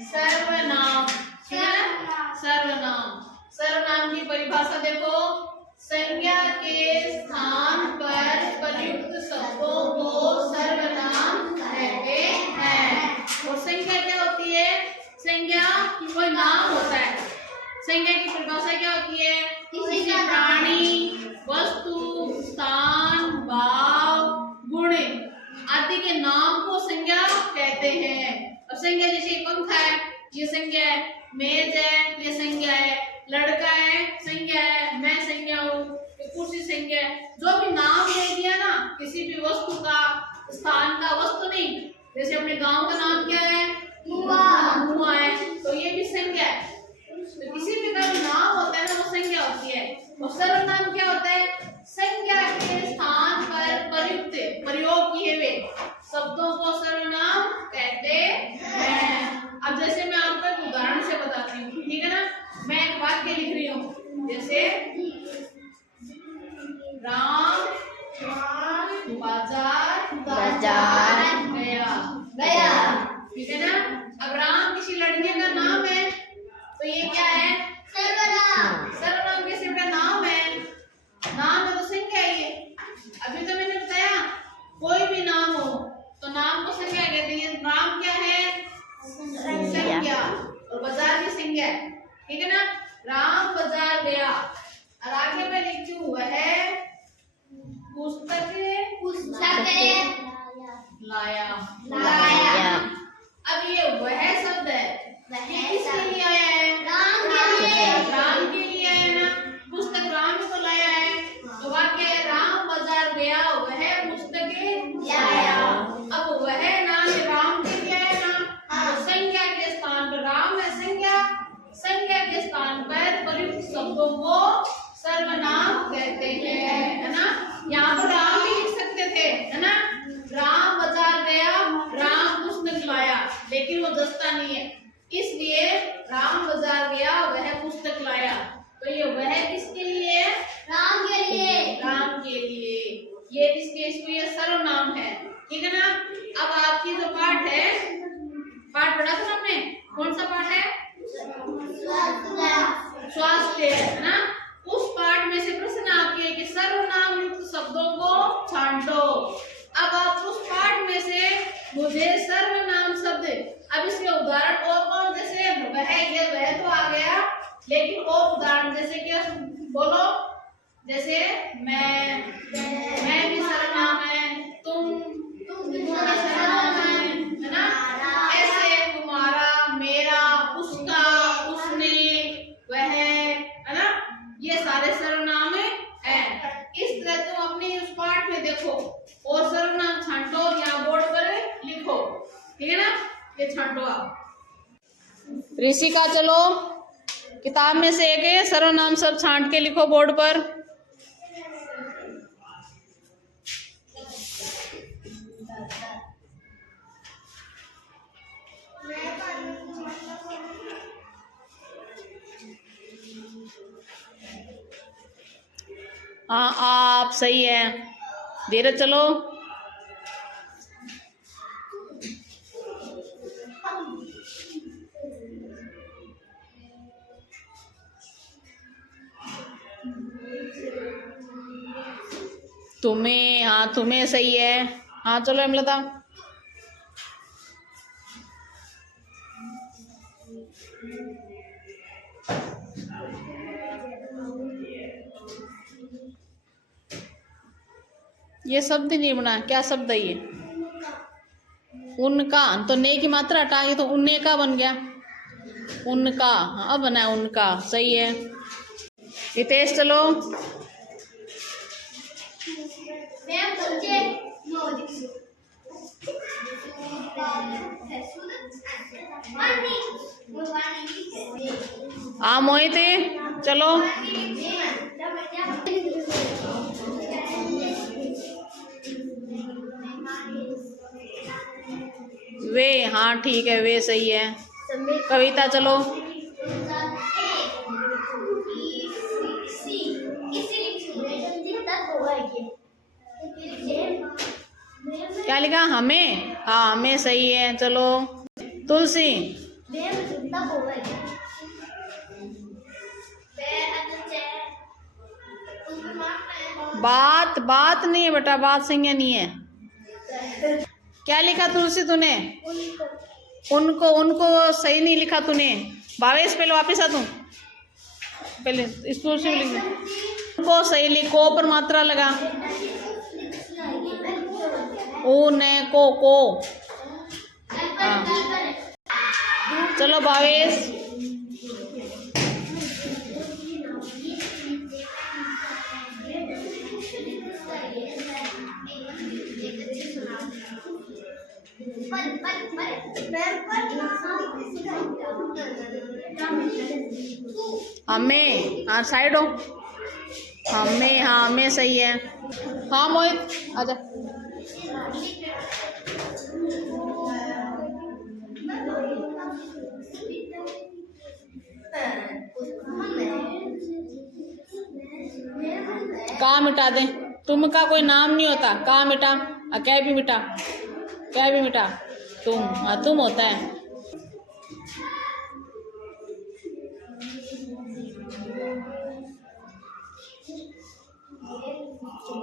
सर्वनाम, ठीक है ना? सर्वनाम, सर्वनाम की परिभाषा देखो, संज्ञा के स्थान पर प्रयुक्त शब्दों को सर्वनाम कहते हैं। और संज्ञा क्या होती है? संज्ञा कोई नाम होता है। संज्ञा की परिभाषा क्या होती है? किसी प्राणी, वस्तु, स्थान, भाव, गुण आदि के नाम को संज्ञा कहते हैं। और संज्ञा जैसे पंखा है, ये संज्ञा है। मेज है, ये संज्ञा है। लड़का है, संज्ञा है। मैं संज्ञा हूँ। कुर्सी संज्ञा है। जो भी नाम दे दिया ना किसी भी वस्तु का, स्थान का, वस्तु नहीं, जैसे अपने गांव का नाम क्या है? कुआं है, तो ये भी संज्ञा है। तो किसी भी का नाम होता है ना, वो संज्ञा होती है। और सर्वनाम क्या होता है? संज्ञा के स्थान पर प्रयुक्त, प्रयोग किए हुए शब्दों को सर्वनाम कहते हैं। अब जैसे मैं आपको एक उदाहरण से बताती हूँ, ठीक है ना? मैं एक वाक्य लिख रही हूँ, जैसे राम बाजार गया, ठीक है ना? अब राम किसी लड़के का नाम है, तो ये क्या है? सर्वनाम। सर्वनाम किसी का नाम है, नाम है तो संज्ञा है ये। अभी तो मैंने बताया कोई भी नाम हो तो नाम को संज्ञा कहते हैं। नाम क्या है? संज्ञा। और बाजार की संज्ञा है, ठीक है ना? राम बाजार गया। और आगे मैं लिखती हूँ वह पुस्तक लाया। अब ये वह शब्द है, ये किसके लिए आया है? राम के लिए आया है ना? पुस्तक राम को लाया है, तो वाक्य है राम बाजार गया, वह पुस्तक लाया। अब वह नाम राम के लिए आया ना, तो संज्ञा के स्थान पर राम है संज्ञा, संज्ञा के स्थान पर प्रयुक्त शब्दों को सर्वनाम कहते हैं, है ना? यहाँ पर राम भी लिख सकते थे, है ना? राम बाजार गया, राम पुस्तक लाया, लेकिन वो दस्ता नहीं है, इसलिए राम बाजार गया, वह पुस्तक लाया। तो ये वह किसके लिए? राम के लिए। राम के लिए ये किसके? इसको ये सर्वनाम है, ठीक है ना? अब आपकी जो पाठ है, पाठ पढ़ा था हमने, कौन सा पाठ है? स्वास्थ्य, है ना? उस पाठ में से प्रश्न आपके है कि सर्वनाम युक्त शब्दों को छांटो। अब आप उस पाठ में से मुझे सर्वनाम शब्द, अब इसके उदाहरण और जैसे वह, ये वह तो आ गया, लेकिन और उदाहरण जैसे क्या बोलो? जैसे मैं भी सर्वनाम है, तुम भी सर्वनाम है ना? ऐसे तुम्हारा, मेरा, उसका, उसने, वह, है ना? ये सारे सर्वनाम है। इस तरह तुम अपने उस पाठ में देखो और सर्वनाम छांटो, या बोर्ड पर लिखो, ठीक है ना? ये छांटो आप। ऋषिका चलो किताब में से एक है, सर्वनाम सब छांट के लिखो बोर्ड पर। हाँ आप सही है, धीरे चलो। तुम्हें, हाँ तुम्हें सही है। हाँ चलो हेमलता। ये शब्द नहीं बना, क्या शब्द है ये? उनका, तो ने की मात्रा हटा के तो उन्ने का बन गया, उनका। हाँ अब बना है उनका, सही है। हितेश चलो। हाँ मोहित चलो। वे, हाँ ठीक है, वे सही है। कविता चलो। क्या लिखा? हमें, हाँ हमें सही है। चलो तुलसी। बात बात नहीं है बेटा, बात संज्ञा नहीं है। क्या लिखा तुलसी तूने? उनको उनको सही नहीं लिखा तूने। भावेश पहले वापिस आ तू, पहले इस तुलसी में लिख। उनको सही लिख, को पर मात्रा लगा। ओ ने को हाँ। चलो भावेश। हमें हाँ साइड हो। हमें हाँ हमें सही है। हाँ मोहित आजा। का मिटा दे, तुम का कोई नाम नहीं होता। का मिटा, क्या भी मिटा, क्या भी मिटा। तुम हाँ तुम होता है।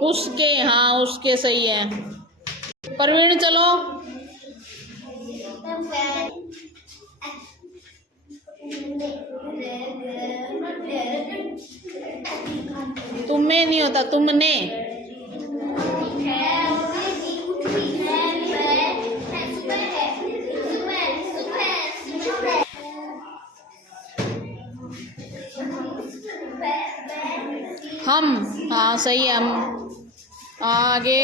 उसके हाँ उसके सही है। प्रवीण चलो। तुम्हें नहीं होता, तुमने। हम हाँ सही है। हम आगे।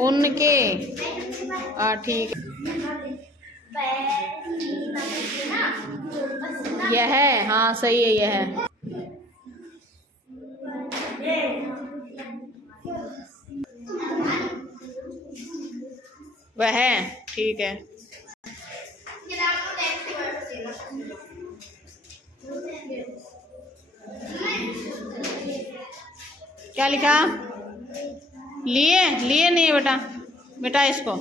उनके ठीक। यह हाँ सही है। यह वह ठीक है। क्या लिखा? लिए लिए नहीं बेटा, बेटा इसको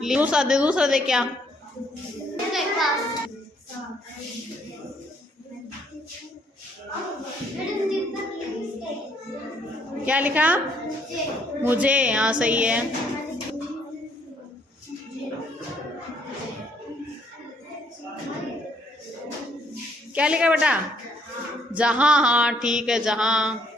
दूसरा दे क्या? क्या लिखा? मुझे हाँ सही है। क्या लिखा बेटा? जहाँ हाँ ठीक है। जहाँ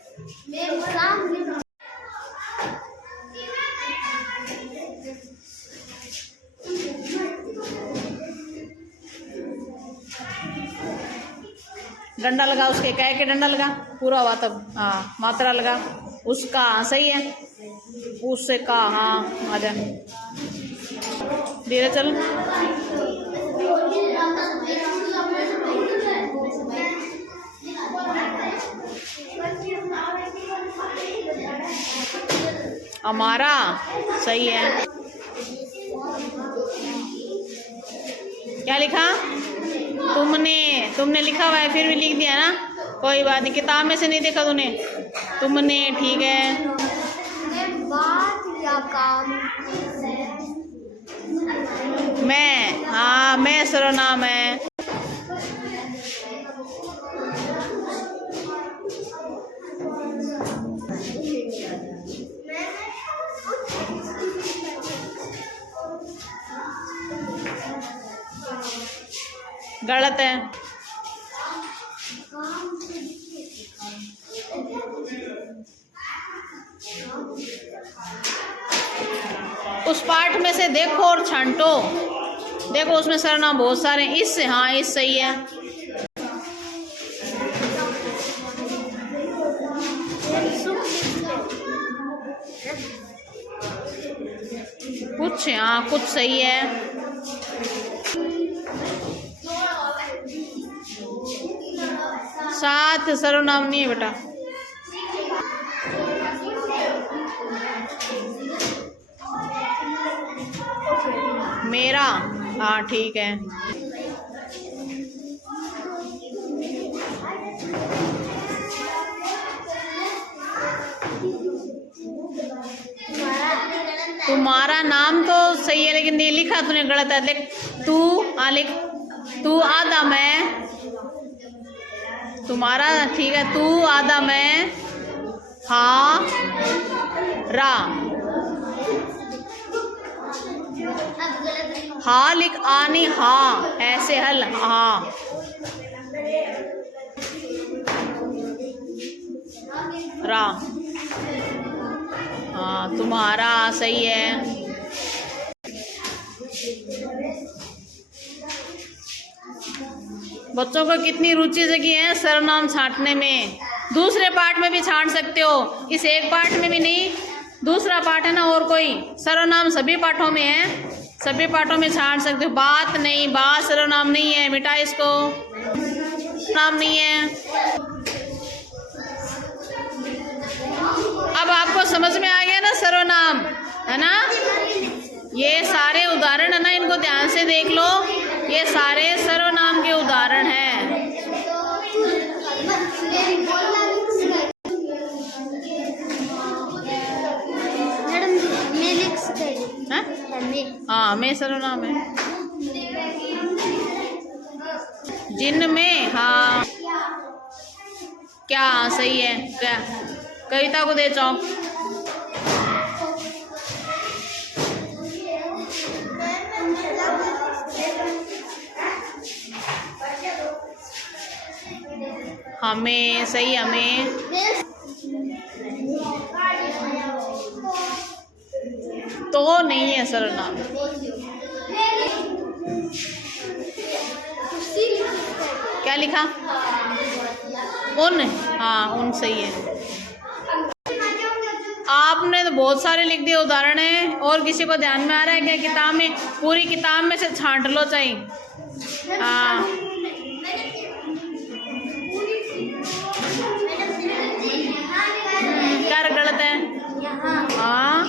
डंडा लगा उसके, कह के डंडा लगा पूरा हुआ तब हाँ मात्रा लगा। उसका हाँ सही है। उससे का हाँ आ जा धीरे चल। हमारा सही है। क्या लिखा? तुमने लिखा हुआ है, फिर भी लिख दिया ना, कोई बात नहीं। किताब में से नहीं देखा तूने, तुमने ठीक है। मैं हाँ मैं सर्वनाम है। गलत है। उस पाठ में से देखो और छांटो। देखो उसमें सर्वनाम बहुत सारे हैं। इससे हाँ इस सही है। कुछ हाँ कुछ सही है। साथ सर्वनाम नहीं है बेटा। मेरा, हाँ ठीक है। तुम्हारा नाम तो सही है लेकिन नहीं लिखा तूने, गलत है। लिख तू, हाँ लिख तू आधा मैं, तुम्हारा ठीक है। तू आधा मैं, हाँ रा, हाँ लिख आ नहीं, हाँ ऐसे हल, हाँ रा, हाँ तुम्हारा सही है। बच्चों को कितनी रुचि जगी है सर्वनाम छांटने में। दूसरे पार्ट में भी छांट सकते हो, इस एक पार्ट में भी नहीं, दूसरा पार्ट है ना और कोई। सर्वनाम सभी पाठों में है, सभी पाठों में छांट सकते हो। बात नहीं, बात सर्वनाम नहीं है, मिटा इसको, नाम नहीं है। अब आपको समझ में आ गया ना सर्वनाम, है ना। ये सारे उदाहरण है ना, इनको ध्यान से देख लो, ये सारे सर्वनाम के उदाहरण हैं। हाँ मैं सर्वनाम है। जिनमें, हाँ क्या सही है, क्या कविता को दे चौक। हमें सही, हमें तो नहीं है सर्वनाम। क्या लिखा, उन, हाँ उन सही है। आपने तो बहुत सारे लिख दिए उदाहरण है, और किसी को ध्यान में आ रहा है क्या? किताब में, पूरी किताब में से छांट लो चाहिए। हाँ कर गलत है, हाँ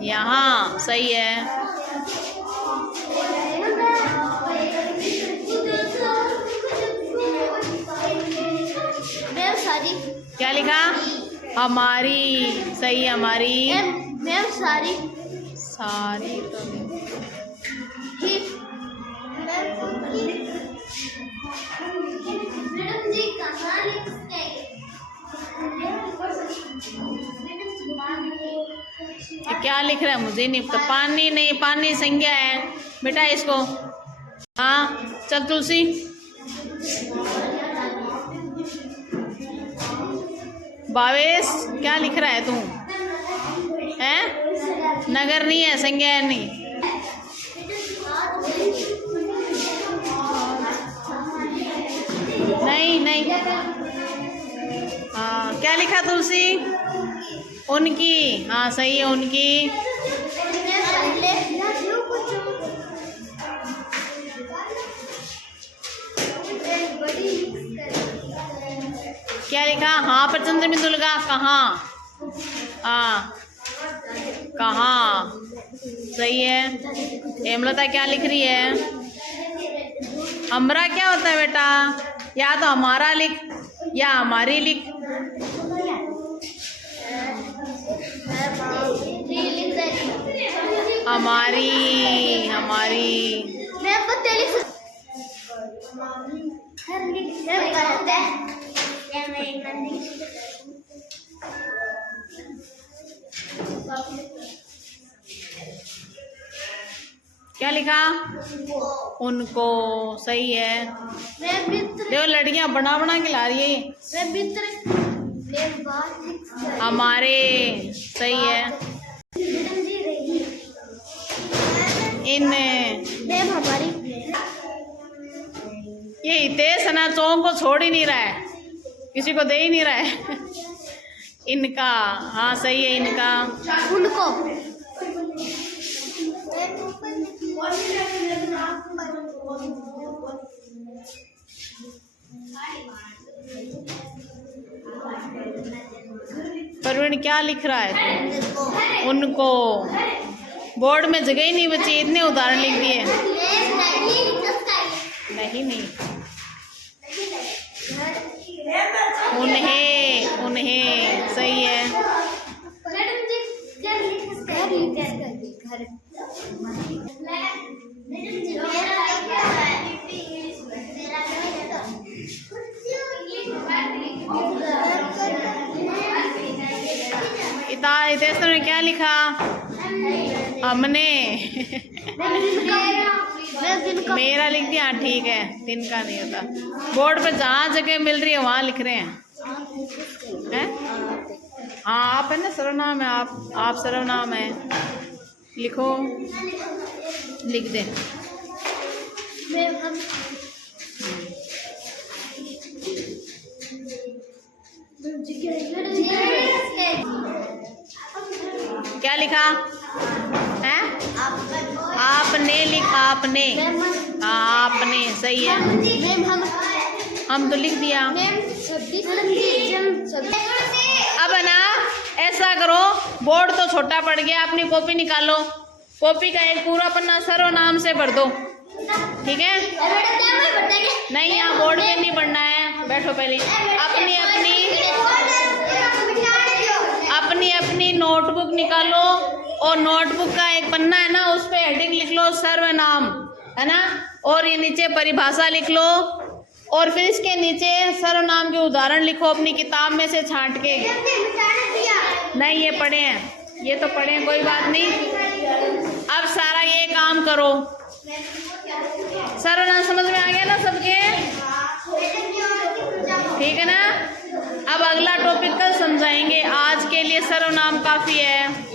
यहाँ सही है। क्या लिखा, हमारी सही, हमारी मैम सारी, सारी तो मैडम जी कहाँ लिखते हैं? क्या लिख रहा है मुझे नहीं पता। पानी नहीं, पानी संज्ञा है बेटा इसको। हाँ चल तुलसी, भावेश क्या लिख रहा है तू? है नगर नहीं है, संज्ञा है नहीं। नहीं नहीं, हाँ क्या लिखा तुलसी? उनकी, हाँ सही है उनकी। क्या लिखा, हाँ पर चंद्र बिंदु लगा, कहाँ, हाँ कहाँ सही है। हेमलता क्या लिख रही है? हमरा क्या होता है बेटा? या तो हमारा लिख या हमारी लिख। हमारी, हमारी क्या लिखा? उनको सही है। देखो लड़कियां बना बना के ला रही है। हमारे सही है। इन, ये हितेश है ना, चौक को छोड़ ही नहीं रहा है, किसी को दे ही नहीं रहा है। इनका, हाँ सही है इनका। उनको, परवीन क्या लिख रहा है? उनको। बोर्ड में जगह ही नहीं बची, इतने उदाहरण लिख दिए। नहीं उन्हें, उन्हें सही है। इतेश ने क्या लिखा? हमने। मेरा लिख दिया, ठीक है। तिनका नहीं होता। बोर्ड पे जहाँ जगह मिल रही है वहाँ लिख रहे हैं। हाँ आप है ना, सर्वनाम है। आप सर्वनाम है, लिखो, लिख दे। क्या लिखा है? आपने लिखा, आपने। हाँ आपने सही है। हम तो लिख दिया। अब है ना, ऐसा करो, बोर्ड तो छोटा पड़ गया, अपनी कॉपी निकालो, कॉपी का एक पूरा पन्ना सर्वनाम से भर दो, ठीक है? नहीं, यहाँ बोर्ड पे नहीं पढ़ना है, बैठो पहले। अपनी नोटबुक निकालो और नोटबुक का एक पन्ना है ना, उस पे हेडिंग लिख लो सर्वनाम, है ना, और ये नीचे परिभाषा लिख लो, और फिर इसके नीचे सर्वनाम के उदाहरण लिखो अपनी किताब में से छांट के। नहीं, ये पढ़े हैं, ये तो पढ़े हैं, कोई बात नहीं। अब सारा ये काम करो। सर्वनाम समझ में आ गया ना सबके? ठीक है ना? अब अगला टॉपिक कल समझाएंगे, आज के लिए सर्वनाम काफी है।